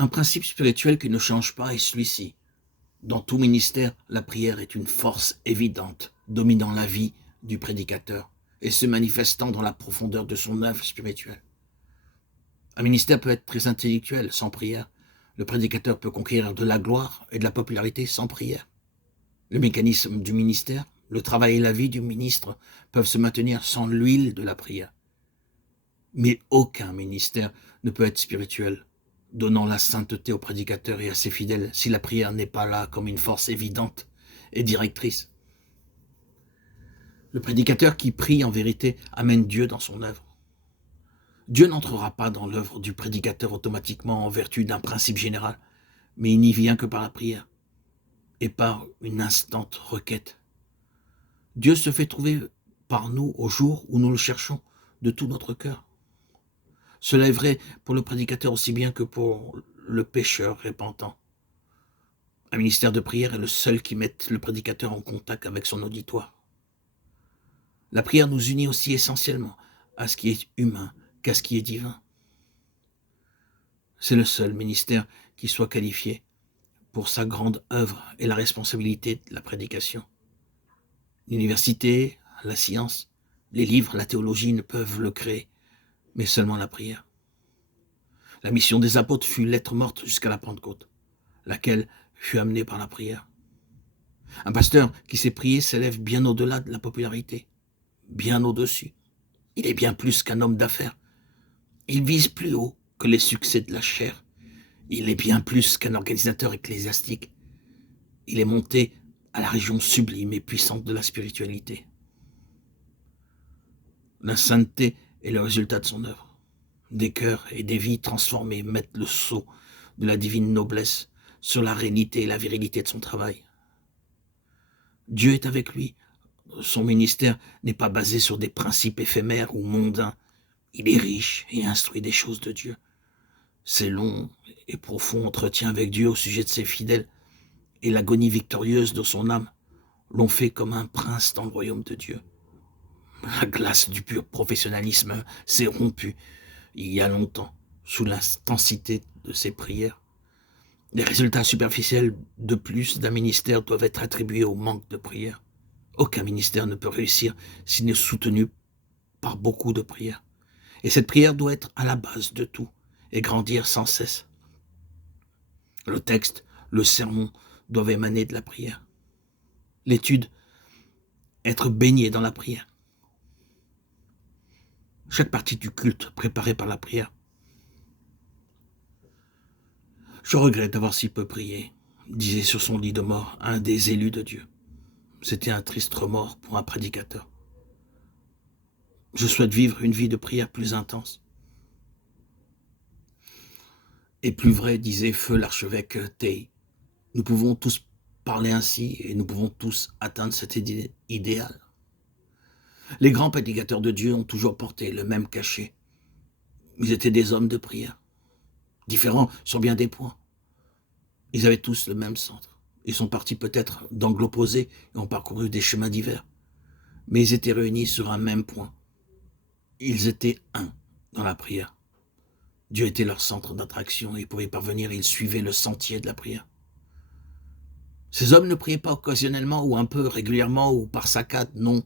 Un principe spirituel qui ne change pas est celui-ci. Dans tout ministère, la prière est une force évidente, dominant la vie du prédicateur et se manifestant dans la profondeur de son œuvre spirituelle. Un ministère peut être très intellectuel sans prière. Le prédicateur peut conquérir de la gloire et de la popularité sans prière. Le mécanisme du ministère, le travail et la vie du ministre peuvent se maintenir sans l'huile de la prière. Mais aucun ministère ne peut être spirituel, donnant la sainteté au prédicateur et à ses fidèles si la prière n'est pas là comme une force évidente et directrice. Le prédicateur qui prie en vérité amène Dieu dans son œuvre. Dieu n'entrera pas dans l'œuvre du prédicateur automatiquement en vertu d'un principe général, mais il n'y vient que par la prière et par une instante requête. Dieu se fait trouver par nous au jour où nous le cherchons de tout notre cœur. Cela est vrai pour le prédicateur aussi bien que pour le pécheur repentant. Un ministère de prière est le seul qui mette le prédicateur en contact avec son auditoire. La prière nous unit aussi essentiellement à ce qui est humain qu'à ce qui est divin. C'est le seul ministère qui soit qualifié pour sa grande œuvre et la responsabilité de la prédication. L'université, la science, les livres, la théologie ne peuvent le créer, mais seulement la prière. La mission des apôtres fut lettre morte jusqu'à la Pentecôte, laquelle fut amenée par la prière. Un pasteur qui sait prier s'élève bien au-delà de la popularité, bien au-dessus. Il est bien plus qu'un homme d'affaires. Il vise plus haut que les succès de la chair. Il est bien plus qu'un organisateur ecclésiastique. Il est monté à la région sublime et puissante de la spiritualité. La sainteté est le résultat de son œuvre. Des cœurs et des vies transformés mettent le sceau de la divine noblesse sur la réalité et la virilité de son travail. Dieu est avec lui. Son ministère n'est pas basé sur des principes éphémères ou mondains. Il est riche et instruit des choses de Dieu. Ses longs et profonds entretiens avec Dieu au sujet de ses fidèles et l'agonie victorieuse de son âme l'ont fait comme un prince dans le royaume de Dieu. La glace du pur professionnalisme s'est rompue il y a longtemps sous l'intensité de ses prières. Les résultats superficiels de plus d'un ministère doivent être attribués au manque de prière. Aucun ministère ne peut réussir s'il n'est soutenu par beaucoup de prières. Et cette prière doit être à la base de tout et grandir sans cesse. Le texte, le sermon doivent émaner de la prière. L'étude, être baigné dans la prière. Chaque partie du culte préparée par la prière. Je regrette d'avoir si peu prié, disait sur son lit de mort un des élus de Dieu. C'était un triste remords pour un prédicateur. Je souhaite vivre une vie de prière plus intense. Et plus vrai, disait feu l'archevêque Tei. Nous pouvons tous parler ainsi et nous pouvons tous atteindre cet idéal. Les grands prédicateurs de Dieu ont toujours porté le même cachet. Ils étaient des hommes de prière, différents sur bien des points. Ils avaient tous le même centre. Ils sont partis peut-être d'angles opposés et ont parcouru des chemins divers. Mais ils étaient réunis sur un même point. Ils étaient un dans la prière. Dieu était leur centre d'attraction et pour y parvenir, ils suivaient le sentier de la prière. Ces hommes ne priaient pas occasionnellement ou un peu régulièrement ou par saccades, non.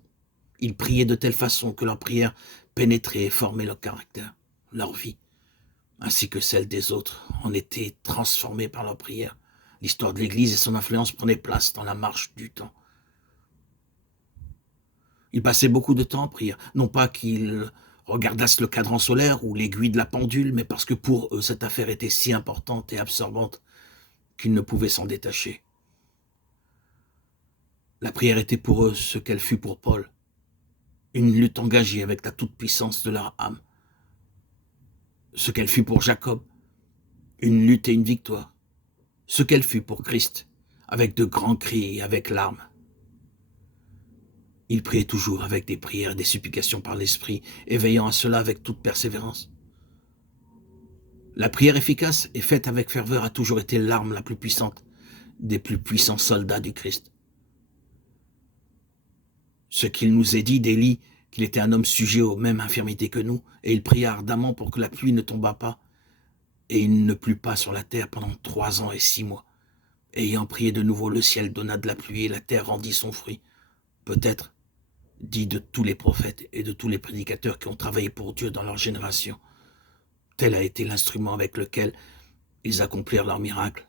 Ils priaient de telle façon que leur prière pénétrait et formait leur caractère, leur vie, ainsi que celle des autres, en était transformée par leur prière. L'histoire de l'Église et son influence prenaient place dans la marche du temps. Ils passaient beaucoup de temps en prière, non pas qu'ils regardassent le cadran solaire ou l'aiguille de la pendule, mais parce que pour eux, cette affaire était si importante et absorbante qu'ils ne pouvaient s'en détacher. La prière était pour eux ce qu'elle fut pour Paul, une lutte engagée avec la toute-puissance de leur âme. Ce qu'elle fut pour Jacob, une lutte et une victoire. Ce qu'elle fut pour Christ, avec de grands cris et avec larmes. Il priait toujours avec des prières et des supplications par l'Esprit, éveillant à cela avec toute persévérance. La prière efficace et faite avec ferveur a toujours été l'arme la plus puissante des plus puissants soldats du Christ. Ce qu'il nous est dit d'Élie, qu'il était un homme sujet aux mêmes infirmités que nous, et il pria ardemment pour que la pluie ne tombât pas, Et il ne plut pas sur la terre pendant 3 ans et 6 mois. Ayant prié de nouveau, le ciel donna de la pluie et la terre rendit son fruit. Peut-être, dit de tous les prophètes et de tous les prédicateurs qui ont travaillé pour Dieu dans leur génération, tel a été l'instrument avec lequel ils accomplirent leurs miracles.